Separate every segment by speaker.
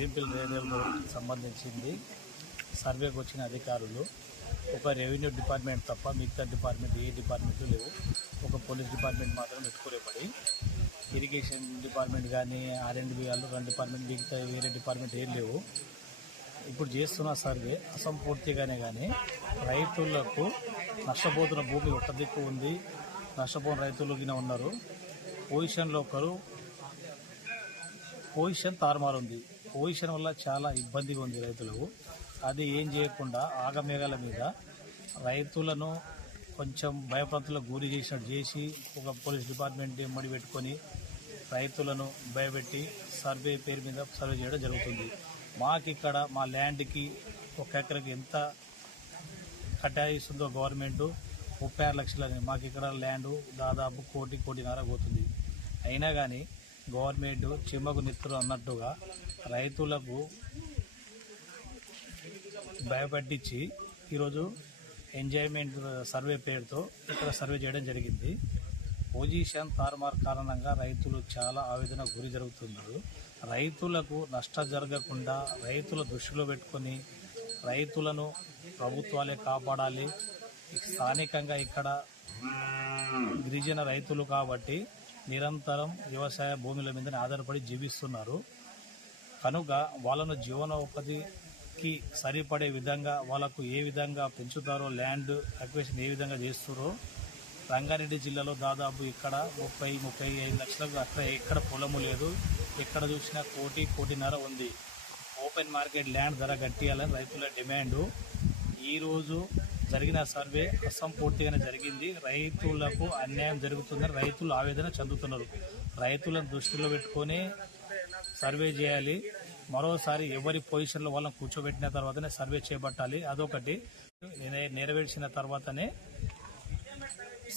Speaker 1: Greenfield రేడియోకి సంబంధించింది. సర్వేకి వచ్చిన అధికారులు ఒక రెవెన్యూ డిపార్ట్మెంట్ తప్ప మిగతా డిపార్ట్మెంట్ ఏ డిపార్ట్మెంట్ లేవు. ఒక పోలీస్ డిపార్ట్మెంట్ మాత్రం పెట్టుకోలేబడి ఇరిగేషన్ డిపార్ట్మెంట్ కానీ ఆర్ఎండ్బి వాళ్ళు రెండు డిపార్ట్మెంట్ మిగతా వేరే డిపార్ట్మెంట్ ఏం లేవు. ఇప్పుడు చేస్తున్న సర్వే అసంపూర్తిగానే కానీ రైతులకు నష్టపోతున్న భూమి ఒక దిక్కు ఉంది. నష్టపోయిన రైతులు గిన ఉన్నారు. పొజిషన్లో ఒకరు పొజిషన్ తారుమారు ఉంది. పొజిషన్ వల్ల చాలా ఇబ్బందిగా ఉంది రైతులకు. అది ఏం చేయకుండా ఆగమేఘాల మీద రైతులను కొంచెం భయప్రాంతులకు గురి చేసినట్టు చేసి ఒక పోలీస్ డిపార్ట్మెంట్ మడి పెట్టుకొని రైతులను భయపెట్టి సర్వే పేరు మీద సర్వే చేయడం జరుగుతుంది. మాకు ఇక్కడ మా ల్యాండ్కి ఒక ఎకరకి ఎంత కటాయిస్తుందో గవర్నమెంట్ ముప్పై ఆరు లక్షలని మాకు ఇక్కడ ల్యాండ్ దాదాపు కోటి కోటిన్నర పోతుంది. అయినా కానీ గవర్నమెంట్ చిమ్మకు నిత్తులు అన్నట్టుగా రైతులకు భయపట్టించి ఈరోజు ఎంజాయ్మెంట్ సర్వే పేరుతో ఇక్కడ సర్వే చేయడం జరిగింది. పొజిషన్ తారుమార్ కారణంగా రైతులు చాలా ఆవేదన గురి జరుగుతున్నారు. రైతులకు నష్టం జరగకుండా రైతుల దృష్టిలో పెట్టుకొని రైతులను ప్రభుత్వాలే కాపాడాలి. స్థానికంగా ఇక్కడ గిరిజన రైతులు కాబట్టి నిరంతరం వ్యవసాయ భూముల మీద ఆధారపడి జీవిస్తున్నారు. కనుక వాళ్ళను జీవనోపాధికి సరిపడే విధంగా వాళ్ళకు ఏ విధంగా పెంచుతారో ల్యాండ్ అక్వేషన్ ఏ విధంగా చేస్తారో రంగారెడ్డి జిల్లాలో దాదాపు ఇక్కడ ముప్పై ముప్పై ఐదు లక్షలకు అక్కడ ఎక్కడ పొలము లేదు. ఎక్కడ చూసినా కోటి కోటిన్నర ఉంది. ఓపెన్ మార్కెట్ ల్యాండ్ ధర కట్టియాలని రైతుల డిమాండు. ఈరోజు జరిగిన సర్వే అసంపూర్తిగానే జరిగింది. రైతులకు అన్యాయం జరుగుతుందని రైతులు ఆవేదన చెందుతున్నారు. రైతులను దృష్టిలో పెట్టుకొని సర్వే చేయాలి. మరోసారి ఎవరి పొజిషన్లో వాళ్ళని కూర్చోబెట్టిన తర్వాతనే సర్వే చేపట్టాలి. అదొకటి. నెరవేర్చిన తర్వాతనే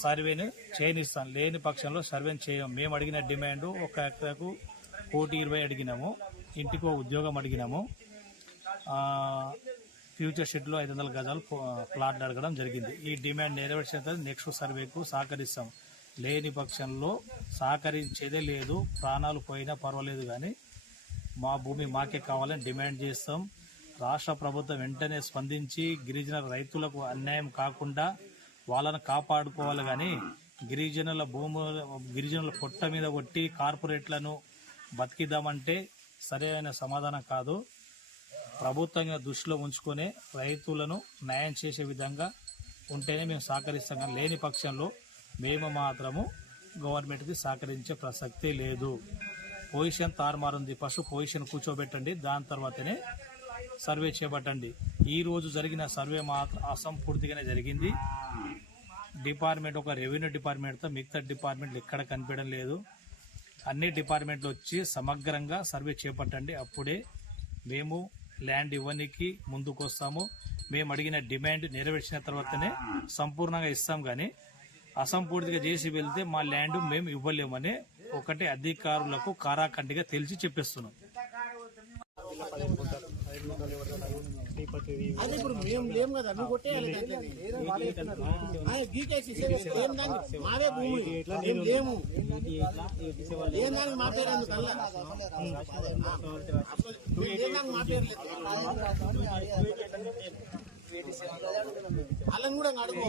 Speaker 1: సర్వేని చేయనిస్తాను. లేని పక్షంలో సర్వేని చేయం. మేము అడిగిన డిమాండ్ ఒక ఎకరకు కోటి ఇరవై అడిగినాము. ఇంటికి ఉద్యోగం అడిగినాము. ఫ్యూచర్ షెడ్లో ఐదు వందల గజాలు ప్లాట్ అడగడం జరిగింది. ఈ డిమాండ్ నెరవేర్చిన నెక్స్ట్ సర్వేకు సహకరిస్తాం. లేని పక్షంలో సహకరించేదే లేదు. ప్రాణాలు పోయినా పర్వాలేదు కానీ మా భూమి మాకే కావాలని డిమాండ్ చేస్తాం. రాష్ట్ర ప్రభుత్వం వెంటనే స్పందించి గిరిజన రైతులకు అన్యాయం కాకుండా వాళ్ళని కాపాడుకోవాలి కానీ గిరిజనుల భూము గిరిజనుల పొట్ట మీద కొట్టి కార్పొరేట్లను బతికిద్దామంటే సరైన సమాధానం కాదు. ప్రభుత్వంగా దృష్టిలో ఉంచుకొని రైతులను న్యాయం చేసే విధంగా ఉంటేనే మేము సహకరిస్తాం. కానీ లేని పక్షంలో మేము మాత్రము గవర్నమెంట్కి సహకరించే ప్రసక్తే లేదు. పొజిషన్ తారుమారుంది. ఫస్ట్ పొజిషన్ కూర్చోబెట్టండి. దాని తర్వాతనే సర్వే చేపట్టండి. ఈ రోజు జరిగిన సర్వే మాత్రం అసంపూర్తిగానే జరిగింది. డిపార్ట్మెంట్ ఒక రెవెన్యూ డిపార్ట్మెంట్తో మిగతా డిపార్ట్మెంట్లు ఎక్కడ కనిపించడం లేదు. అన్ని డిపార్ట్మెంట్లు వచ్చి సమగ్రంగా సర్వే చేపట్టండి. అప్పుడే మేము ల్యాండ్ ఇవ్వనికి ముందుకు వస్తాము మేము అడిగిన డిమాండ్ నెరవేర్చిన తర్వాతనే సంపూర్ణంగా ఇస్తాం కానీ అసంపూర్తిగా చేసి వెళ్తే మా ల్యాండ్ మేము ఇవ్వలేమని ఒకటి అధికారులకు కారాఖండిగా తెలిసి చెప్పేస్తున్నాం.
Speaker 2: అదే ఇప్పుడు మేము లేము కదా నువ్వు కొట్టేయాలి గీకేసి ఏం భూమి మేము లేము ఏం దానికి మా పేరు ఎందుకు అల్లా నువ్వు ఏం దానికి మా పేరు లేదు వాళ్ళని కూడా అడుగు?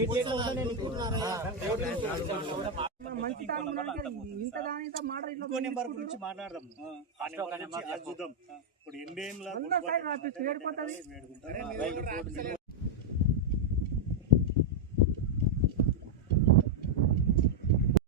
Speaker 3: మంచి ఇంత దాని ఇంత మాట ఇట్లా
Speaker 4: ఇంకో నెంబర్ గురించి మాట్లాడదాం. ఆ. నెంబర్ చూద్దాం ఇప్పుడు
Speaker 3: రాపిస్తుంది ఏడిపోతుంది